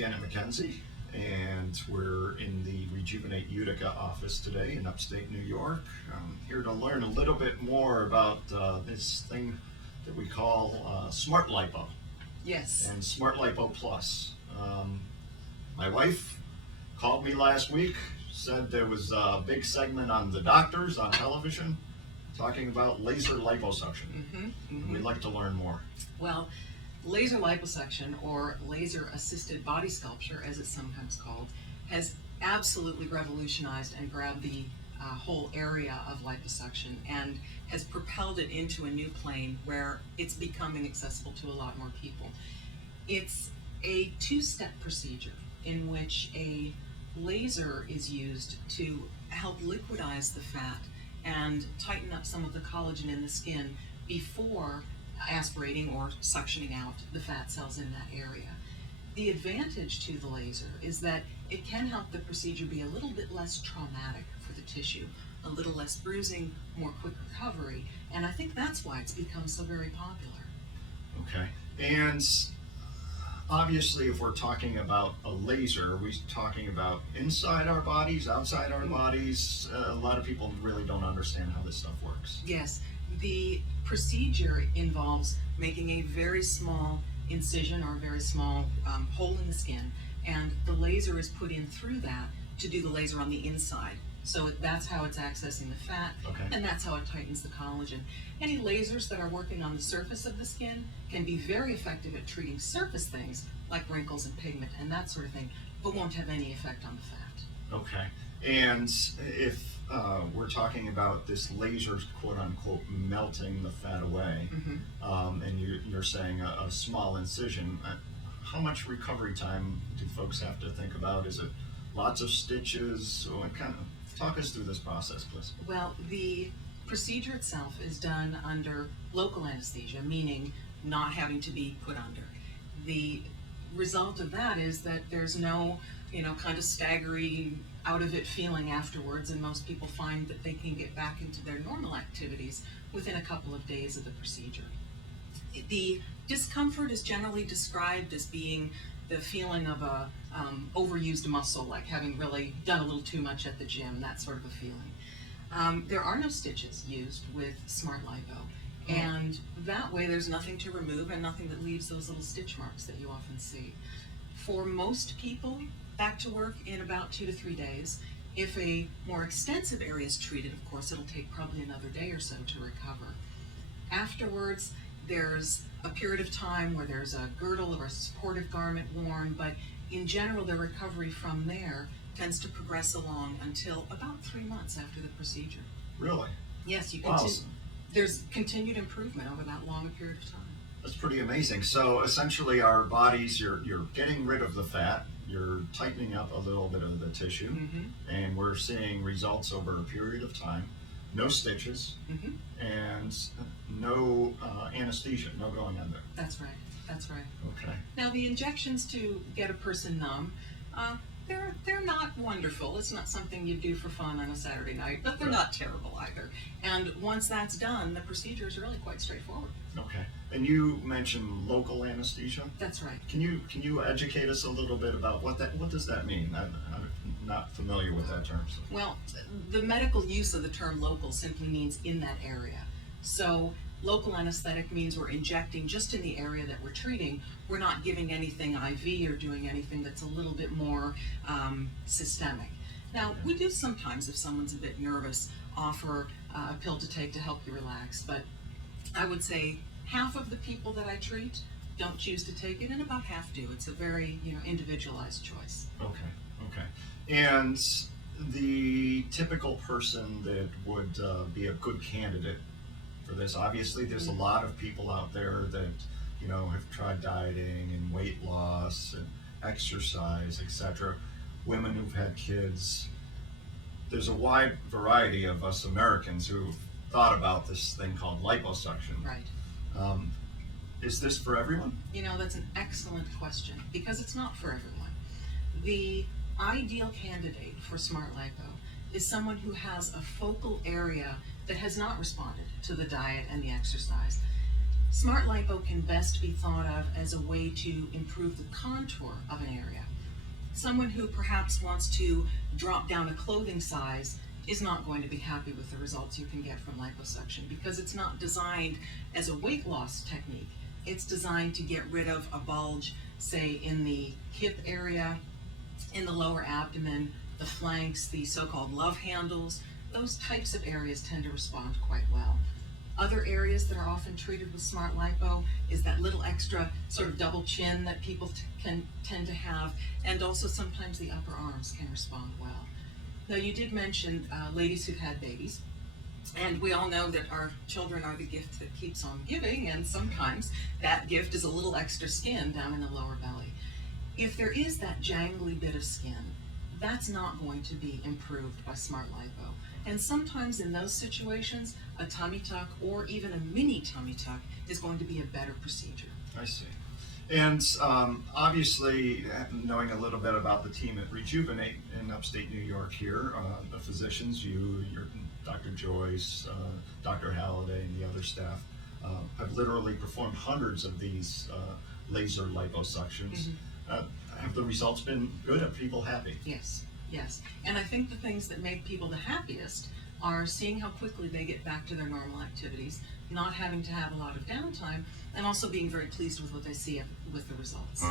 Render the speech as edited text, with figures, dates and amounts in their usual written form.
Janet McKenzie, and we're in the Rejuvenate Utica office today in upstate New York. I'm here to learn a little bit more about this thing that we call Smartlipo Yes. and Smartlipo Plus. My wife called me last week, said there was a big segment on the doctors on television talking about laser liposuction. We'd like to learn more. Well, laser liposuction, or laser-assisted body sculpture, as it's sometimes called, has absolutely revolutionized and grabbed the whole area of liposuction and has propelled it into a new plane where it's becoming accessible to a lot more people. It's a two-step procedure in which a laser is used to help liquidize the fat and tighten up some of the collagen in the skin before aspirating or suctioning out the fat cells in that area. The advantage to the laser is that it can help the procedure be a little bit less traumatic for the tissue, a little less bruising, more quick recovery, and I think that's why it's become so very popular. Okay. And obviously, if we're talking about a laser, are we talking about inside our bodies, outside our bodies? A lot of people really don't understand how this stuff works. Yes, the procedure involves making a very small incision or a very small hole in the skin, and the laser is put in through that to do the laser on the inside. So that's how it's accessing the fat, Okay. and that's how it tightens the collagen. Any lasers that are working on the surface of the skin can be very effective at treating surface things like wrinkles and pigment and that sort of thing, but won't have any effect on the fat. Okay. And if we're talking about this laser, quote unquote, melting the fat away, and you're saying a small incision, how much recovery time do folks have to think about? Is it lots of stitches? What kind of, talk us through this process, please. Well, the procedure itself is done under local anesthesia, meaning not having to be put under. The result of that is that there's no, kind of staggering out of it feeling afterwards, and most people find that they can get back into their normal activities within a couple of days of the procedure. The discomfort is generally described as being the feeling of a overused muscle, like having really done a little too much at the gym, that sort of a feeling. There are no stitches used with Smartlipo, and that way there's nothing to remove and nothing that leaves those little stitch marks that you often see. For most people, back to work in about 2 to 3 days. If a more extensive area is treated, of course, it'll take probably another day or so to recover. Afterwards, there's a period of time where there's a girdle or a supportive garment worn, but in general, the recovery from there tends to progress along until about 3 months after the procedure. Really? Yes, you Wow. continue. There's continued improvement over that long a period of time. That's pretty amazing. So essentially, our bodies, you're getting rid of the fat, you're tightening up a little bit of the tissue, and we're seeing results over a period of time. No stitches, and no anesthesia, no going under. That's right. That's right. Okay. Now, the injections to get a person numb, they're not wonderful. It's not something you do for fun on a Saturday night, but they're not terrible either. And once that's done, the procedure is really quite straightforward. Okay. And you mentioned local anesthesia. That's right. Can you educate us a little bit about what does that mean? I'm not familiar with that term. So. Well, the medical use of the term local simply means in that area. So local anesthetic means we're injecting just in the area that we're treating. We're not giving anything IV or doing anything that's a little bit more systemic. Now, we do sometimes, if someone's a bit nervous, offer a pill to take to help you relax, but I would say half of the people that I treat don't choose to take it, and about half do. It's a very individualized choice. Okay. And the typical person that would be a good candidate for this, obviously there's a lot of people out there that have tried dieting and weight loss and exercise, etc. Women who've had kids. There's a wide variety of us Americans who've thought about this thing called liposuction. Right. Is this for everyone? That's an excellent question, because it's not for everyone. The ideal candidate for Smartlipo is someone who has a focal area that has not responded to the diet and the exercise. Smartlipo can best be thought of as a way to improve the contour of an area. Someone who perhaps wants to drop down a clothing size is not going to be happy with the results you can get from liposuction, because it's not designed as a weight loss technique. It's designed to get rid of a bulge, say in the hip area, in the lower abdomen, the flanks, the so-called love handles. Those types of areas tend to respond quite well. Other areas that are often treated with Smart Lipo is that little extra sort of double chin that people can tend to have, and also sometimes the upper arms can respond well. Now, you did mention ladies who've had babies, and we all know that our children are the gift that keeps on giving, and sometimes that gift is a little extra skin down in the lower belly. If there is that jangly bit of skin, that's not going to be improved by Smart Lipo. And sometimes in those situations, a tummy tuck or even a mini tummy tuck is going to be a better procedure. I see. And obviously, knowing a little bit about the team at Rejuvenate in upstate New York here, the physicians, your Dr. Joyce, Dr. Halliday, and the other staff have literally performed hundreds of these laser liposuctions. Have the results been good? Are people happy? Yes, yes. And I think the things that make people the happiest are seeing how quickly they get back to their normal activities, not having to have a lot of downtime, and also being very pleased with what they see with the results.